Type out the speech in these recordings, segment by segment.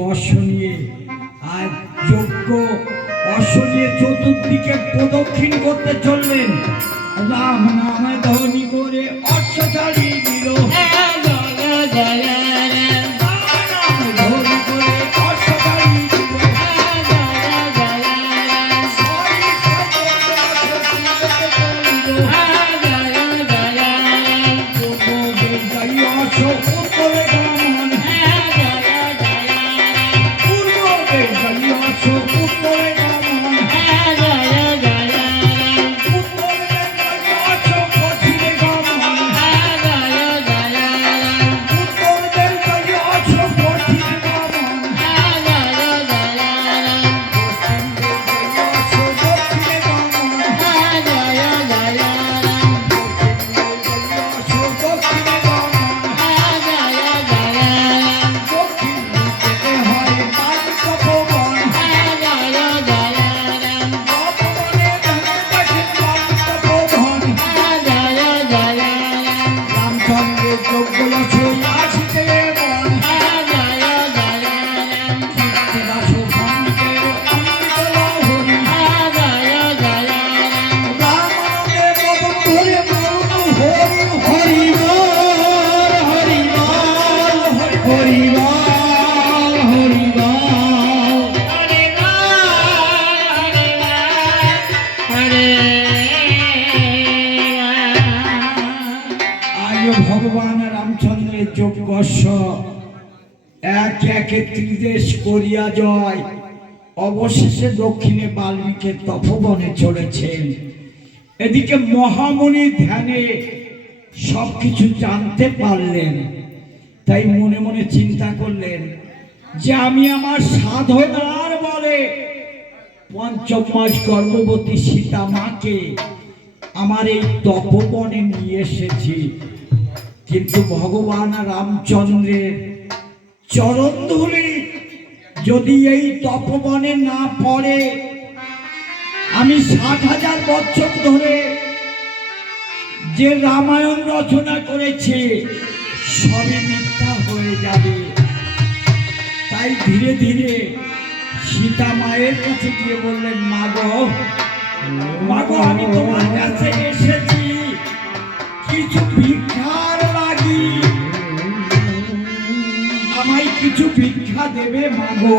অশনিয়ে আর যজ্ঞ অশনিয়ে চতুর্দিকে প্রদক্ষিণ করতে চললেন। রাম নামে ধ্বনি করে অশ্ব চালিয়ে দিল। ভগবান রামচন্দ্রের যজ্ঞস্ব এক একে ত্রিদেশ করিয়া জয়, অবশেষে দক্ষিণে বাল্মীকের তপবনে চলেছেন। এদিকে মহামুনি ধ্যানে সবকিছু জানতে পারলেন, তাই মনে মনে চিন্তা করলেন যে আমি আমার সাধনার বলে পঞ্চম মাস গর্ভবতী সীতা মাকে আমার এই তপবনে নিয়ে এসেছি। কিন্তু ভগবান রামচন্দ্রের চরণ ধুলি যদি এই তপবনে না পড়ে, আমি 60,000 বছর ধরে যে রামায়ণ রচনা করেছি সবই মিথ্যা হয়ে যাবে। তাই ধীরে ধীরে সীতা মায়ের কাছে গিয়ে বললেন, মাগো মাগো, আমি তোমার কাছে এসেছি কিছু ভিক্ষার লাগি, আমায় কিছু ভিক্ষা দেবে মাগো।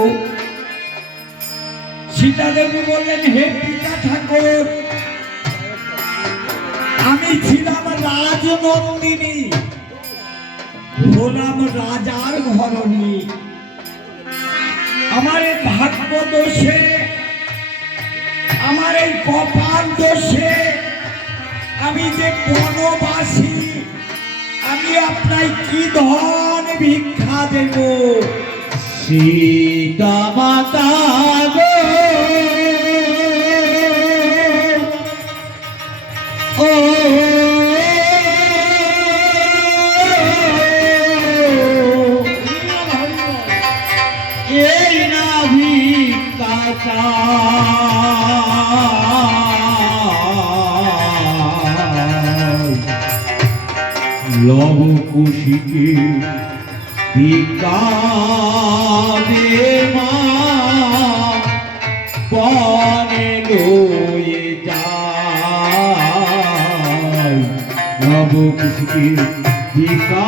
সীতা দেবী বললেন, হে পিতা ঠাকুর, আমি ছিলাম রাজনন্দিনী, হলাম রাজার ঘরণী। আমার এই ভাগ্য দোষে, আমার এই কপাল দোষে আমি যে বনবাসী, আমি আপনার কি ধন ভিক্ষা দেব? সীতা মাতা গো, ও এই না ভিক্ষা লব কুশিকে ভিক্ষা দে মা, বনে লয়ে যায়। লব কুশিকে ভিক্ষা